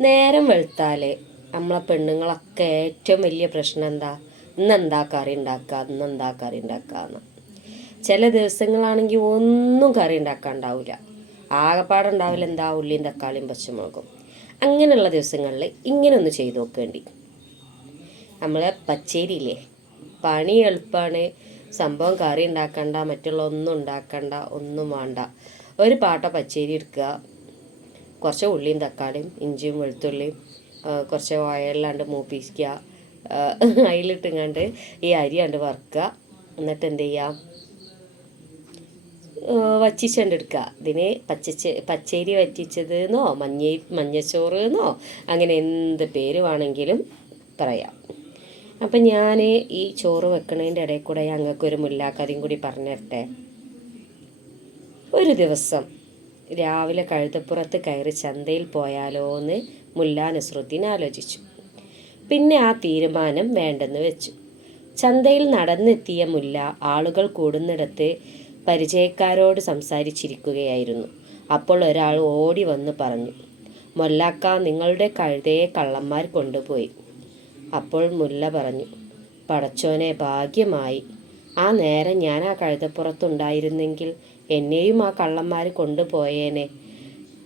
നേരം വെളുത്താൽ നമ്മളെ പെണ്ണുങ്ങളൊക്കെ ഏറ്റവും വലിയ പ്രശ്നം എന്താ? ഇന്നെന്താ കറി ഉണ്ടാക്കുക ഇന്നെന്താ കറി ഉണ്ടാക്കാന്ന് ചില ദിവസങ്ങളാണെങ്കിൽ ഒന്നും കറി ഉണ്ടാക്കാൻ ഉണ്ടാവില്ല ആകപ്പാടുണ്ടാവില്ല എന്താ? ഉള്ളിയും തക്കാളിയും പച്ചമുളകും. അങ്ങനെയുള്ള ദിവസങ്ങളിൽ ഇങ്ങനെ ഒന്ന് ചെയ്തു നോക്കേണ്ടി. നമ്മളെ പച്ചേരിയില്ലേ? പണി എളുപ്പമാണ് സംഭവം കറി ഉണ്ടാക്കണ്ട മറ്റുള്ള ഒന്നും ഉണ്ടാക്കണ്ട ഒന്നും വേണ്ട. ഒരു പാട്ട പച്ചേരി എടുക്കുക. കുറച്ച് ഉള്ളിയും തക്കാളിയും ഇഞ്ചിയും വെളുത്തുള്ളിയും കുറച്ച് ഓയിലാണ്ട് മൂപ്പിക്കുക. അതിലിട്ടിങ്ങാണ്ട് ഈ അരി കണ്ട് വറുക്കുക. എന്നിട്ട് എന്ത് ചെയ്യുക വറ്റിച്ചണ്ട് എടുക്കുക. ഇതിന് പച്ചച്ച പച്ചരി വറ്റിച്ചത് എന്നോ മഞ്ഞ മഞ്ഞച്ചോറ് എന്നോ അങ്ങനെ എന്ത് പേര് വേണമെങ്കിലും പറയാം. അപ്പം ഞാൻ ഈ ചോറ് വെക്കണതിന്റെ ഇടയിൽ കൂടെ ഞങ്ങൾക്കൊരു മുല്ലാക്കഥയും കൂടി പറഞ്ഞു തരട്ടെ ഒരു ദിവസം. രാവിലെ കഴുതപ്പുറത്ത് കയറി ചന്തയിൽ പോയാലോ എന്ന് മുല്ല നസ്രുദ്ദീൻ ആലോചിച്ചു. പിന്നെ ആ തീരുമാനം വേണ്ടെന്ന് വെച്ചു. ചന്തയിൽ നടന്നെത്തിയ മുല്ല ആളുകൾ കൂടുന്നിടത്ത് പരിചയക്കാരോട് സംസാരിച്ചിരിക്കുകയായിരുന്നു. അപ്പോൾ ഒരാൾ ഓടി വന്ന് പറഞ്ഞു മൊല്ലാക്ക നിങ്ങളുടെ കഴുതയെ കള്ളന്മാർ കൊണ്ടുപോയി. അപ്പോൾ മുല്ല പറഞ്ഞു പടച്ചോനെ ഭാഗ്യമായി. ആ നേരം ഞാൻ ആ കഴുതപ്പുറത്തുണ്ടായിരുന്നെങ്കിൽ എന്നെയും ആ കള്ളന്മാർ കൊണ്ടുപോയേനെ.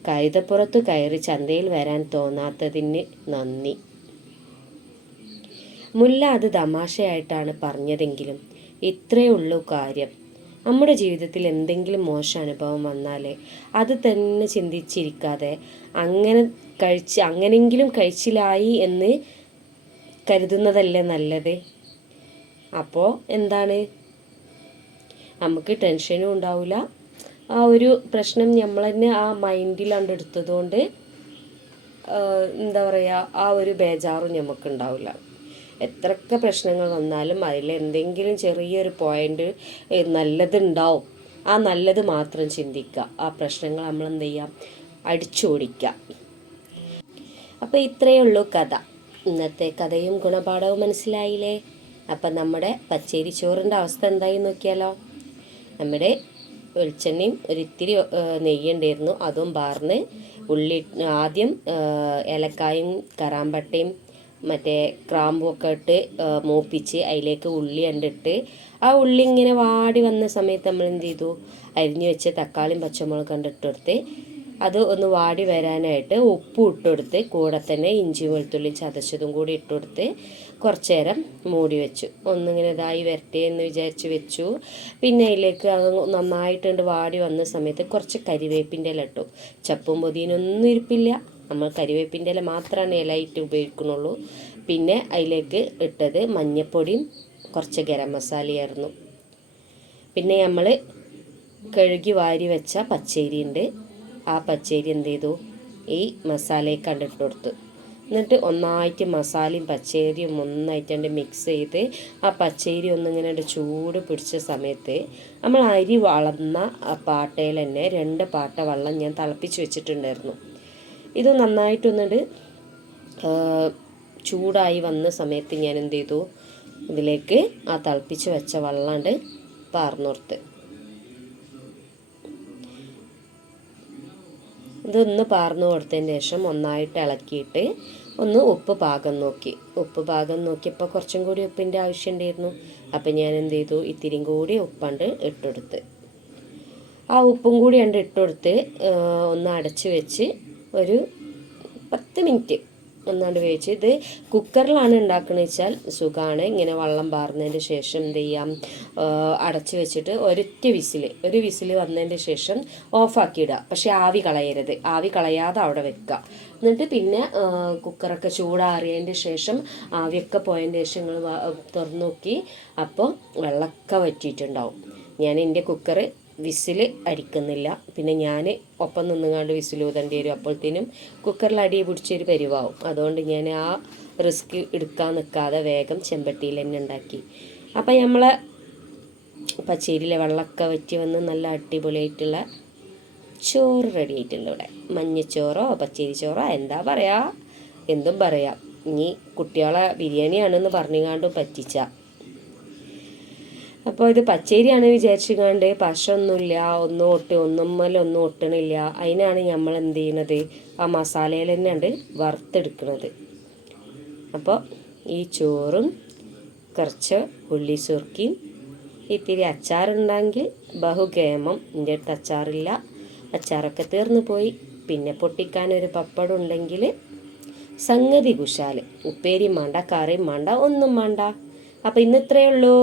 കൈതപ്പുറത്ത് കയറി ചന്തയിൽ വരാൻ തോന്നാത്തതിന് നന്ദി. മുല്ല അത് തമാശയായിട്ടാണ് പറഞ്ഞതെങ്കിലും ഇത്രയേ ഉള്ളൂ കാര്യം. നമ്മുടെ ജീവിതത്തിൽ എന്തെങ്കിലും മോശ അനുഭവം വന്നാലേ അത് തന്നെ ചിന്തിച്ചിരിക്കാതെ അങ്ങനെ കഴിച്ച് അങ്ങനെങ്കിലും കഴിച്ചിലായി എന്ന് കരുതുന്നതല്ലേ നല്ലത്? അപ്പോൾ എന്താണ്? നമുക്ക് ടെൻഷനും ഉണ്ടാവില്ല ആ ഒരു പ്രശ്നം നമ്മൾ തന്നെ ആ മൈൻഡിൽ എടുത്തതുകൊണ്ട് കൊണ്ട് എന്താ പറയുക ആ ഒരു ബേജാറും നമുക്കുണ്ടാവില്ല എത്രയൊക്കെ പ്രശ്നങ്ങൾ വന്നാലും അതിൽ എന്തെങ്കിലും ചെറിയൊരു പോയിന്റ് നല്ലതുണ്ടാവും. ആ നല്ലത് മാത്രം ചിന്തിക്കുക ആ പ്രശ്നങ്ങൾ നമ്മൾ എന്ത് ചെയ്യാം? അടിച്ചോടിക്കുക അപ്പോൾ ഇത്രയേ ഉള്ളൂ കഥ. ഇന്നത്തെ കഥയും ഗുണപാഠവും മനസ്സിലായില്ലേ? അപ്പം നമ്മുടെ പച്ചേരി ചോറിന്റെ അവസ്ഥ എന്തായി നോക്കിയാലോ? നമ്മുടെ വെളിച്ചെണ്ണയും ഒരിത്തിരി നെയ്യുണ്ടായിരുന്നു അതും പാർന്ന് ഉള്ളി ആദ്യം ഏലക്കായും കറാമ്പട്ടയും മറ്റേ ക്രാമ്പൊക്കെ ഇട്ട് മൂപ്പിച്ച് അതിലേക്ക് ഉള്ളി കണ്ടിട്ട് ആ ഉള്ളി ഇങ്ങനെ വാടി വന്ന സമയത്ത് നമ്മൾ എന്ത് ചെയ്തു? അരിഞ്ഞു വെച്ച തക്കാളിയും പച്ചമുളക് കണ്ടിട്ട് കൊടുത്ത് അത് ഒന്ന് വാടി വരാനായിട്ട് ഉപ്പ് ഇട്ടുകൊടുത്ത് കൂടെ തന്നെ ഇഞ്ചി വെളുത്തുള്ളി ചതച്ചതും കൂടി ഇട്ടുകൊടുത്ത് കുറച്ച് നേരം മൂടി വെച്ചു. ഒന്നിങ്ങനെ ഇതായി വരട്ടെ എന്ന് വിചാരിച്ച് വെച്ചു. പിന്നെ അതിലേക്ക് അത് നന്നായിട്ടുണ്ട് വാടി വന്ന സമയത്ത് കുറച്ച് കരിവേപ്പിന്റെ ഇല ഇട്ടു. ചപ്പും പൊതിയനൊന്നും ഇരിപ്പില്ല. നമ്മൾ കരിവേപ്പിന്റെ ഇല മാത്രമാണ് ഇലയിട്ട് ഉപയോഗിക്കുന്നുള്ളൂ. പിന്നെ അതിലേക്ക് ഇട്ടത് മഞ്ഞപ്പൊടിയും കുറച്ച് ഗരം മസാലയായിരുന്നു. പിന്നെ നമ്മൾ കഴുകി വാരി വെച്ച പച്ചരി ഉണ്ട് ആ പച്ചരി എന്ത് ചെയ്തു? ഈ മസാലയിൽ കണ്ടിട്ട് കൊടുത്തു. എന്നിട്ട് ഒന്നായിട്ട് മസാലയും പച്ചരിയും ഒന്നായിട്ട് മിക്സ് ചെയ്ത് ആ പച്ചരി ഒന്നിങ്ങനെ ചൂട് പിടിച്ച സമയത്ത് നമ്മൾ അരി വളർന്ന പാട്ടയിൽ തന്നെ രണ്ട് പാട്ട വെള്ളം ഞാൻ തിളപ്പിച്ച് വെച്ചിട്ടുണ്ടായിരുന്നു. ഇത് നന്നായിട്ടൊന്നിട്ട് ചൂടായി വന്ന സമയത്ത് ഞാൻ എന്ത് ചെയ്തു? ഇതിലേക്ക് ആ തിളപ്പിച്ച് വെച്ച വെള്ളാണ്ട് പാർന്നോർത്ത് ഇതൊന്ന് പാർന്നു കൊടുത്തതിന് ശേഷം ഒന്നായിട്ട് ഇളക്കിയിട്ട് ഒന്ന് ഉപ്പ് പാകം നോക്കി. ഉപ്പ് പാകം നോക്കിയപ്പോൾ കുറച്ചും കൂടി ഉപ്പിന്റെ ആവശ്യം ഉണ്ടായിരുന്നു. അപ്പം ഞാൻ എന്ത് ചെയ്തു? ഇത്തിരിയും കൂടി ഉപ്പണ്ട് ഇട്ടെടുത്ത്. ആ ഉപ്പും കൂടി ഉണ്ട് ഇട്ടെടുത്ത് ഒന്ന് അടച്ച് വെച്ച് ഒരു പത്ത് മിനിറ്റ് ഒന്നാണ്ട് വേവിച്ച് ഇത് കുക്കറിലാണ് ഉണ്ടാക്കുന്നത് വെച്ചാൽ സുഖമാണ് ഇങ്ങനെ വെള്ളം പാർന്നതിന് ശേഷം എന്ത് ചെയ്യാം? അടച്ചു വെച്ചിട്ട് ഒരൊറ്റ വിസിൽ ഒരു വിസിൽ വന്നതിന് ശേഷം ഓഫാക്കി ഇടുക. പക്ഷേ ആവി കളയരുത്. ആവി കളയാതെ അവിടെ വെക്കുക. എന്നിട്ട് പിന്നെ കുക്കറൊക്കെ ചൂടാറിയതിന്റെ ശേഷം ആവിയൊക്കെ പോയതിന്റെ ശേഷം നിങ്ങൾ തുറന്നു നോക്കി. അപ്പോൾ വെള്ളമൊക്കെ വറ്റിയിട്ടുണ്ടാവും. ഞാൻ എന്റെ കുക്കറ് വിസിൽ അരിക്കുന്നില്ല പിന്നെ ഞാൻ ഒപ്പം നിന്നുകൊണ്ട് വിസിൽ ഊതേണ്ടി വരും. അപ്പോഴത്തേനും കുക്കറിൽ അടി പിടിച്ചൊരു പരിവാവും. അതുകൊണ്ട് ഞാൻ ആ റിസ്ക് എടുക്കാൻ നിൽക്കാതെ വേഗം ചെമ്പട്ടിയിൽ തന്നെ ഉണ്ടാക്കി. അപ്പം നമ്മളെ പച്ചേരിയിലെ വെള്ളമൊക്കെ വറ്റി വന്ന് നല്ല അടിപൊളിയായിട്ടുള്ള ചോറ് റെഡി ആയിട്ടുണ്ട് ഇവിടെ. മഞ്ഞച്ചോറോ പച്ചേരി ചോറോ എന്താ പറയുക എന്തും പറയാം. ഇനി കുട്ടികളെ ബിരിയാണിയാണെന്ന് പറഞ്ഞുകാണ്ടും പറ്റിച്ച. അപ്പോൾ ഇത് പച്ചേരിയാണ് വിചാരിച്ചുകൊണ്ട് പശൊന്നുമില്ല ഒന്നും ഒട്ടി ഒന്നുമ്മലൊന്നും ഒട്ടണില്ല അതിനാണ് നമ്മൾ എന്ത് ചെയ്യണത്? ആ മസാലയിൽ തന്നെയാണ് വറുത്തെടുക്കുന്നത് അപ്പോൾ ഈ ചോറും കുറച്ച് ഉള്ളി സുർക്കിയും ഇത്തിരി അച്ചാറുണ്ടെങ്കിൽ ബഹുഗേമം എന്റെ അടുത്ത് അച്ചാറില്ല. അച്ചാറൊക്കെ തീർന്നു പോയി. പിന്നെ പൊട്ടിക്കാൻ ഒരു പപ്പടം ഉണ്ടെങ്കിൽ സംഗതി കുശാൽ. ഉപ്പേരി വേണ്ട കറിയും വേണ്ട ഒന്നും വേണ്ട അപ്പോൾ ഇന്ന് ഇത്രയേ ഉള്ളൂ.